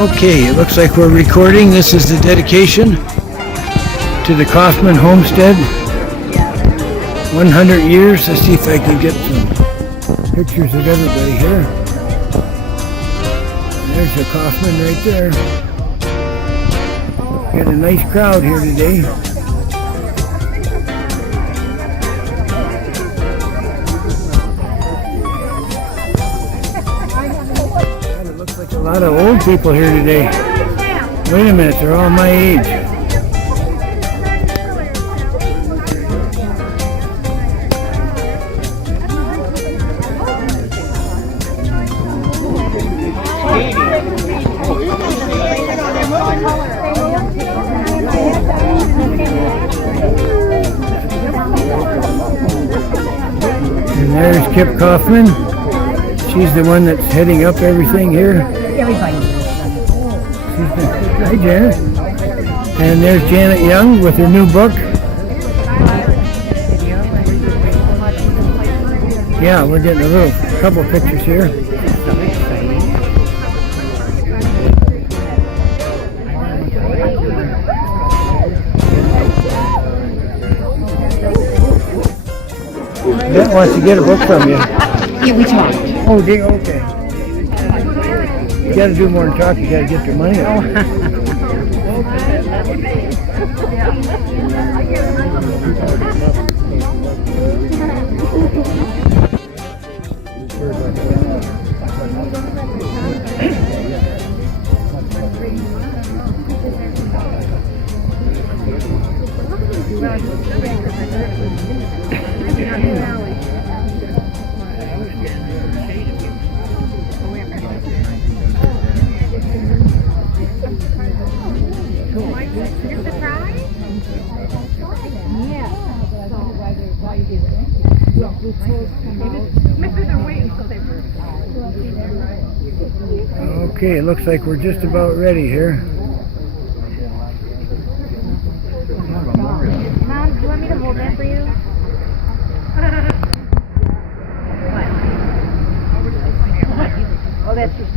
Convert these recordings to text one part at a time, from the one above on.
Okay, it looks like we're recording. This is the dedication to the Kauffman Homestead. 100 years. Let's see if I can get some pictures of everybody here. There's the Kauffman right there. Got a nice crowd here today. It looks like a lot of old people here today. Wait a minute, they're all my age. And there's Kip Kauffman. She's the one that's heading up everything here. Everybody. Hi, Janet. And there's Janet Young with her new book. Yeah, we're getting a couple pictures here. Beth wants to get a book from you. Yeah, we talked. Oh, okay. You got to do more than talk. You got to get your money out. Okay, it looks like we're just about ready here. Mom, do you want me to hold that for you? Oh, that's your seat.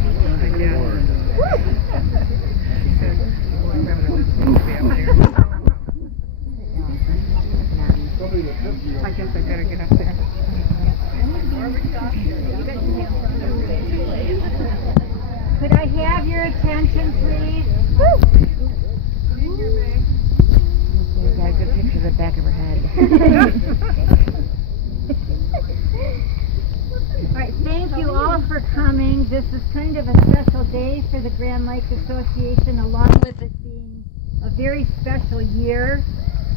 I guess I better get up there. Could I have your attention, please? We got a good picture of the back of her head. All right, thank you all for coming. This is kind of a special day for the Grand Lake Association, along with it being a very special year,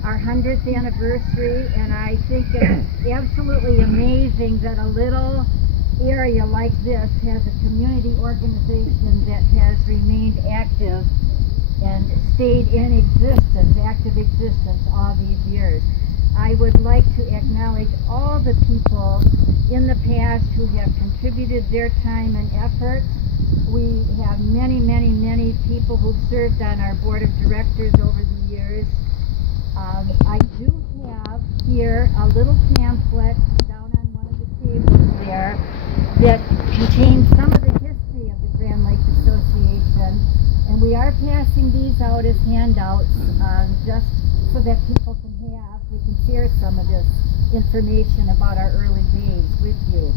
our 100th anniversary, and I think it's absolutely amazing that a little area like this has a community organization that has remained active and stayed in existence, active existence all these years. I would like to acknowledge all the people in the past who have contributed their time and effort. We have many, many, many people who've served on our board of directors over the years. I do have here a little pamphlet down on one of the tables there that contains some of the history of the Grand Lake Association, and we are passing these out as handouts just so that people we can share some of this information about our early days with you.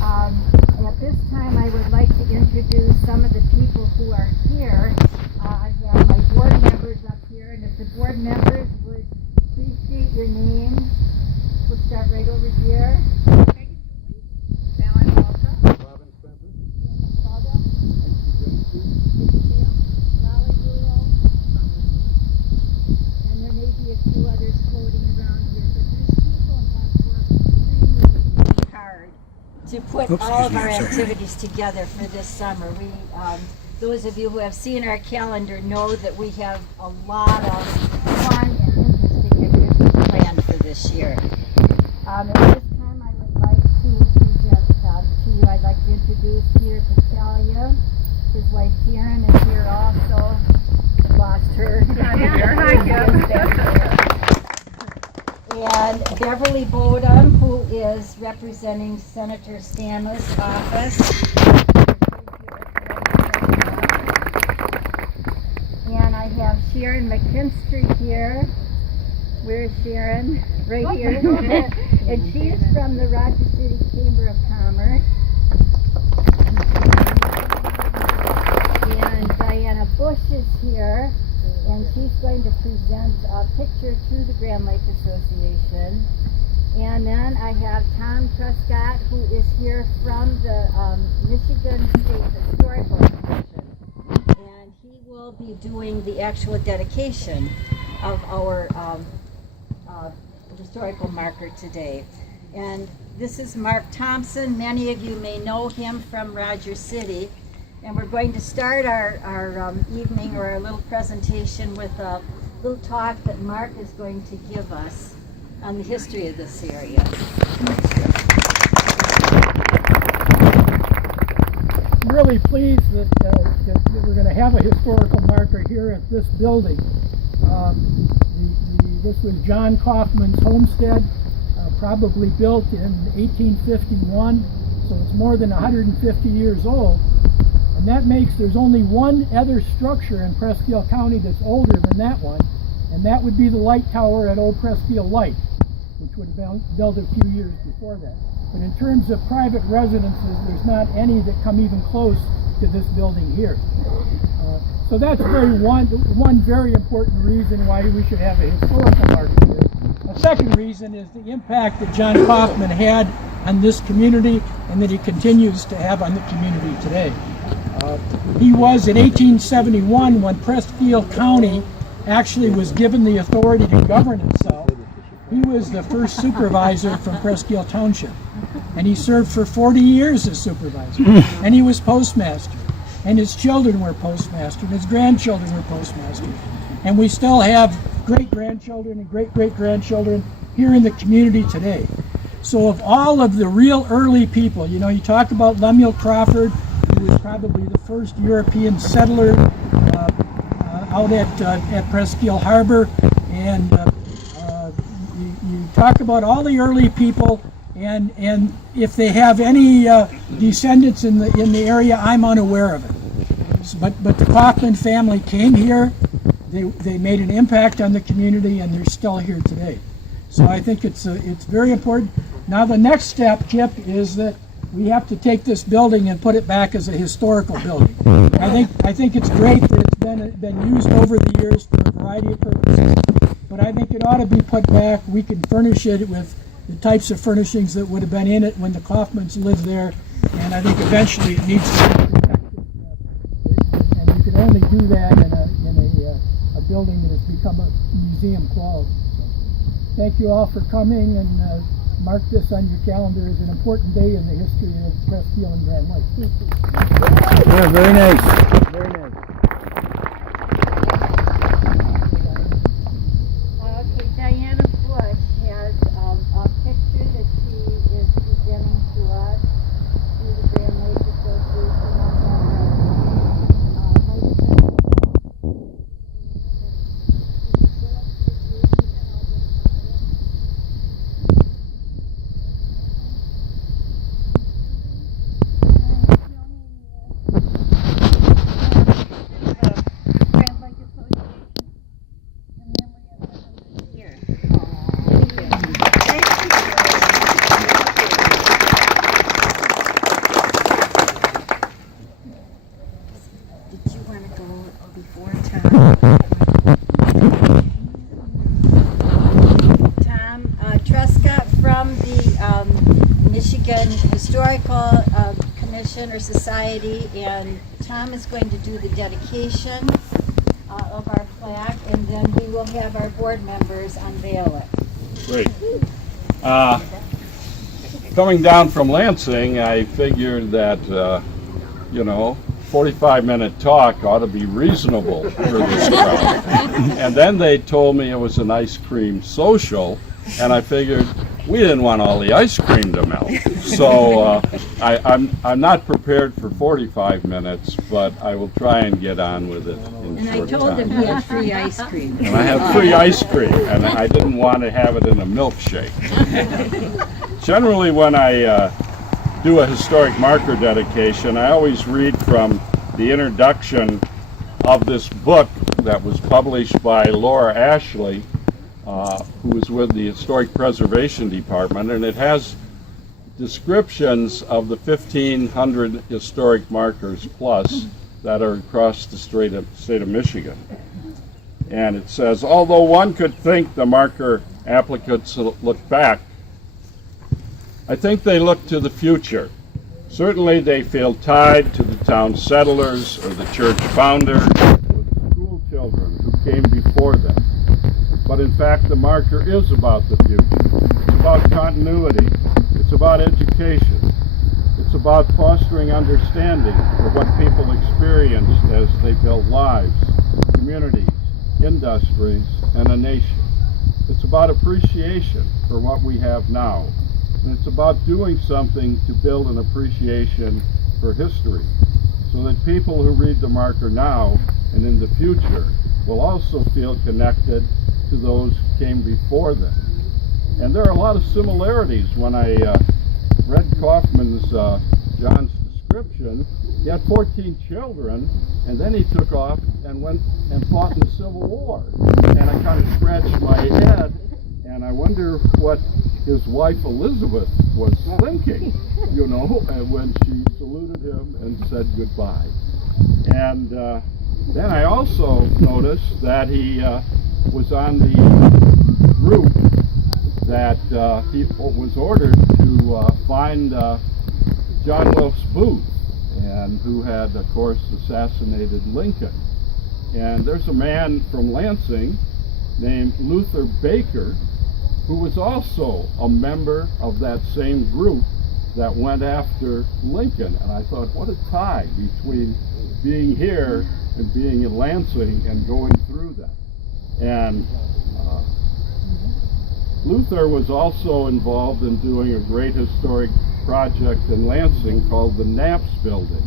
At this time, I would like to introduce some of the people who are here. I have my board members up here, and if the board members would please state your names. We'll start right over here. To put all of our activities together for this summer. Those of you who have seen our calendar know that we have a lot of fun and interesting activities planned for this year. At this time, I would like to present to you, I'd like to introduce Peter Patalia. His wife Karen is here also. Lost her. Hi, and Beverly Bodum, who is representing Senator Stanley's office. Sharon McKinstry here. Where's Sharon? Right here. And she's from the Roger City Chamber of Commerce. And Diana Bush is here, and she's going to present a picture to the Grand Lake Association. And then I have Tom Truscott, who is here from the Michigan State Historical Commission. And he will be doing the actual dedication of our historical marker today. And this is Mark Thompson. Many of you may know him from Roger City. And we're going to start our evening or our little presentation with a little talk that Mark is going to give us on the history of this area. I'm really pleased that we're going to have a historical marker here at this building. This was John Kauffman's homestead, probably built in 1851, so it's more than 150 years old. And that makes, there's only one other structure in Presque County that's older than that one, and that would be the light tower at Old Presque Light, which would have been built a few years before that. But in terms of private residences, there's not any that come even close to this building here. So that's one very important reason why we should have a historical marker here. A second reason is the impact that John Kauffman had on this community and that he continues to have on the community today. He was in 1871, when Presque County actually was given the authority to govern itself. He was the first supervisor from Presque Township, and he served for 40 years as supervisor, and he was postmaster, and his children were postmaster, and his grandchildren were postmaster, and we still have great-grandchildren and great-great-grandchildren here in the community today. So of all of the real early people, you know, you talk about Lemuel Crawford, who was probably the first European settler out at Presque Harbor, and you talk about all the early people, and if they have any descendants in the area, I'm unaware of it. So, but the Kauffman family came here. They made an impact on the community, and they're still here today. So I think it's very important. Now the next step, Kip, is that we have to take this building and put it back as a historical building. I think it's great that it's been used over the years for a variety of purposes, but I think it ought to be put back. We can furnish it with the types of furnishings that would have been in it when the Kauffmans lived there, and I think eventually it needs to be protected. And you can only do that in a building that has become a museum quality. So, thank you all for coming, and mark this on your calendar as an important day in the history of Presque and Grand Lake. Yeah, very nice. Very nice. Okay, Diana Bush has a picture that she is presenting to us through the Grand Lake Association. Historical Commission or Society, and Tom is going to do the dedication of our plaque, and then we will have our board members unveil it. Great. Coming down from Lansing, I figured that, 45-minute talk ought to be reasonable for this crowd. And then they told me it was an ice cream social, and I figured we didn't want all the ice cream to melt. So I'm not prepared for 45 minutes, but I will try and get on with it in And I short told time. him he had free ice cream. And I had free ice cream, and I didn't want to have it in a milkshake. Generally, when I do a historic marker dedication, I always read from the introduction of this book that was published by Laura Ashley, who was with the Historic Preservation Department, and it has descriptions of the 1,500 historic markers plus that are across the state of Michigan. And it says, although one could think the marker applicants look back, I think they look to the future. Certainly they feel tied to the town settlers or the church founders or the school children who came before them. But in fact, the marker is about the future. It's about continuity. It's about education. It's about fostering understanding for what people experienced as they built lives, communities, industries, and a nation. It's about appreciation for what we have now. And it's about doing something to build an appreciation for history so that people who read the marker now and in the future will also feel connected to those who came before them. And there are a lot of similarities. When I read Kauffman's, John's description, he had 14 children, and then he took off and went and fought in the Civil War. And I kind of scratched my head, and I wonder what his wife Elizabeth was thinking, you know, when she saluted him and said goodbye. And then I also noticed that he was on the group that he was ordered to find John Wilkes Booth, and who had, of course, assassinated Lincoln. And there's a man from Lansing named Luther Baker, who was also a member of that same group that went after Lincoln. And I thought, what a tie between being here and being in Lansing and going through that. And Luther was also involved in doing a great historic project in Lansing called the Knapp's Building.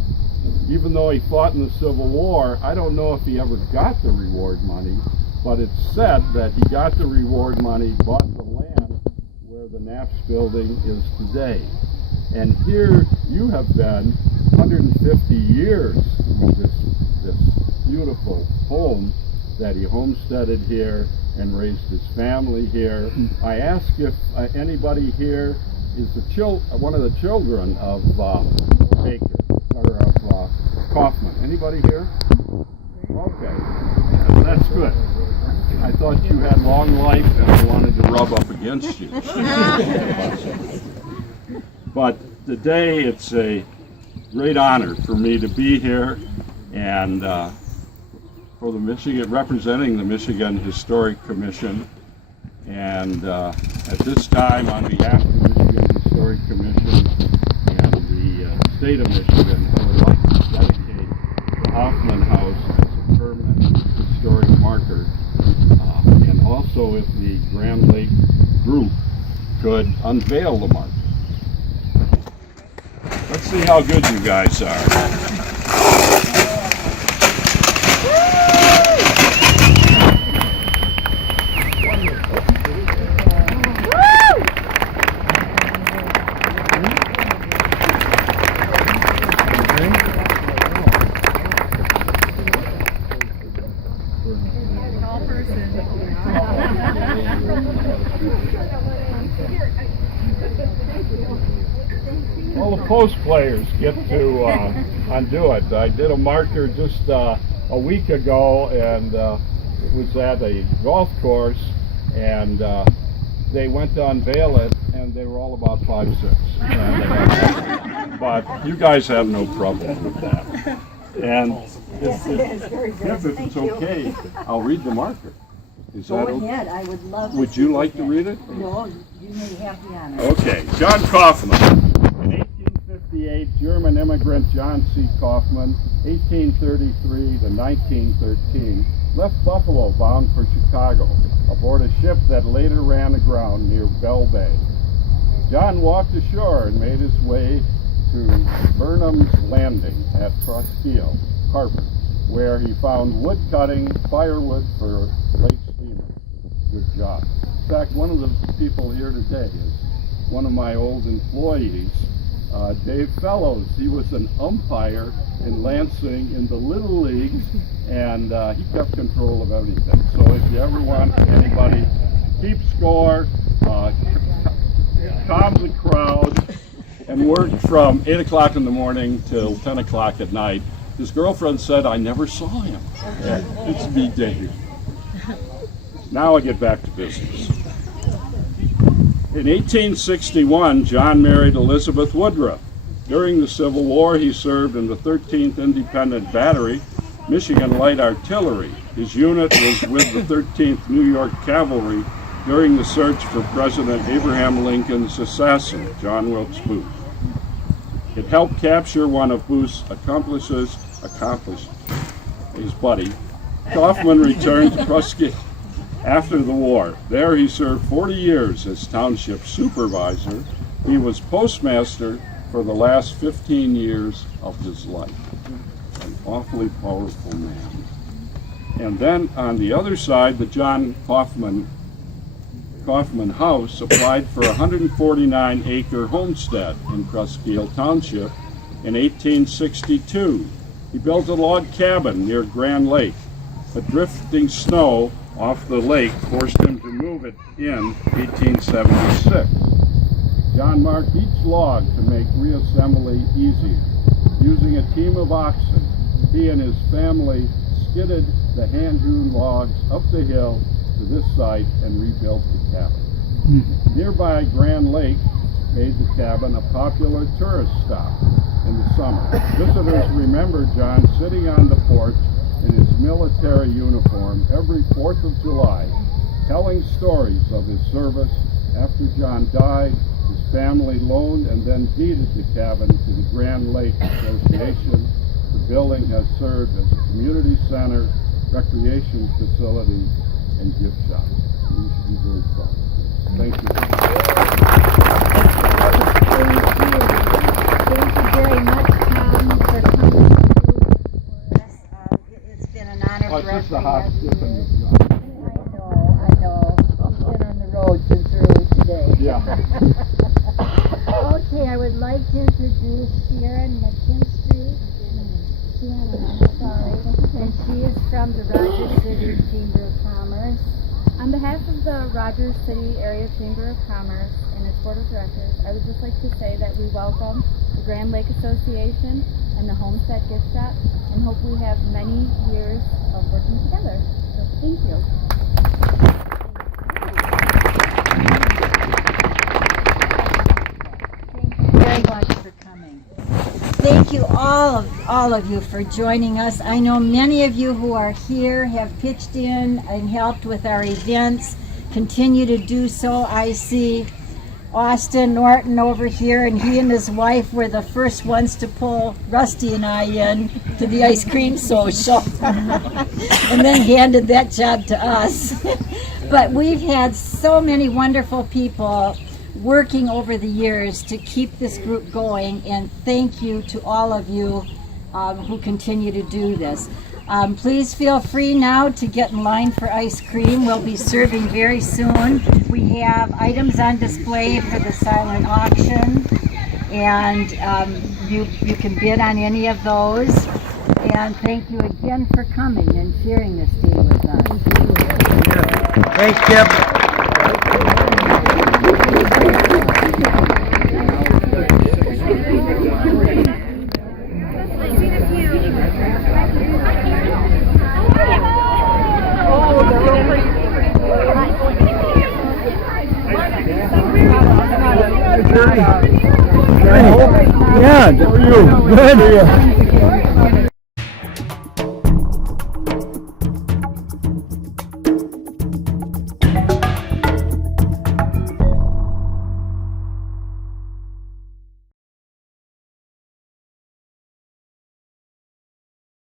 Even though he fought in the Civil War, I don't know if he ever got the reward money, but it's said that he got the reward money, bought the land where the Knapp's Building is today. And here you have been 150 years with this beautiful home that he homesteaded here and raised his family here. I asked if anybody here is one of the children of Baker, or of Kauffman. Anybody here? Okay, that's good. I thought you had long life and I wanted to rub up against you. But today it's a great honor for me to be here and for the Michigan, representing the Michigan Historic Commission. And at this time, on behalf of the Michigan Historic Commission and the state of Michigan, I would like to dedicate the Kauffman House as a permanent historic marker. And also, if the Grand Lake group could unveil the marker. Let's see how good you guys are. Well, the post players get to undo it. I did a marker just a week ago, and it was at a golf course, and they went to unveil it, and they were all about 5'6". But you guys have no problem with that. And if it's okay, I'll read the marker. Is that Go ahead, I would love to. Would you like to read it? No, you may have the honor. Okay, John Kauffman. In 1858, German immigrant John C. Kauffman, 1833 to 1913, left Buffalo bound for Chicago aboard a ship that later ran aground near Bell Bay. John walked ashore and made his way to Burnham's Landing at Trusteel Harbor, where he found wood cutting, firewood for lake steamer. Good job. In fact, one of the people here today is one of my old employees Dave Fellows. He was an umpire in Lansing in the Little Leagues, and he kept control of everything. So if you ever want anybody, keep score, calm the crowd, and worked from 8 o'clock in the morning till 10 o'clock at night. His girlfriend said, I never saw him. It's me, Dave. Now I get back to business. In 1861, John married Elizabeth Woodruff. During the Civil War, he served in the 13th Independent Battery, Michigan Light Artillery. His unit was with the 13th New York Cavalry during the search for President Abraham Lincoln's assassin, John Wilkes Booth. It helped capture one of Booth's accomplices, his buddy. Kauffman returned to Prescott after the war. There he served 40 years as township supervisor. He was postmaster for the last 15 years of his life. An awfully powerful man. And then on the other side, the John Kauffman House applied for a 149-acre homestead in Prescott Township in 1862. He built a log cabin near Grand Lake, but drifting snow off the lake forced him to move it in 1876. John marked each log to make reassembly easier. Using a team of oxen, he and his family skidded the hand-hewn logs up the hill to this site and rebuilt the cabin. Nearby Grand Lake made the cabin a popular tourist stop in the summer. Visitors remember John sitting on the porch in his military uniform every 4th of July, telling stories of his service. After John died, his family loaned and then deeded the cabin to the Grand Lake Association. The building has served as a community center, recreation facility, and gift shop. We should be very proud. Thank you. Thank you very much, Tom, for coming to us. It's been an honor Oh, for it's us just to a hot have you. skip in this job. I know. You've been on the road since early today. Yeah. Okay, I would like to introduce Sharon McKinstry. I'm sorry. And she is from the Rogers City Chamber of Commerce. On behalf of the Rogers City Area Chamber of Commerce and its Board of Directors, I would just like to say that we welcome the Grand Lake Association and the Homestead Gift Shop and hope we have many years of working together. So thank you. Thank you very much for coming. Thank you all of you for joining us. I know many of you who are here have pitched in and helped with our events. Continue to do so. I see Austin Norton over here, and he and his wife were the first ones to pull Rusty and I in to the ice cream social and then handed that job to us. But we've had so many wonderful people working over the years to keep this group going, and thank you to all of you who continue to do this. Please feel free now to get in line for ice cream. We'll be serving very soon. We have items on display for the silent auction, and you can bid on any of those. And thank you again for coming and sharing this day with us. Thanks, Kip. Yeah, how are you? Good.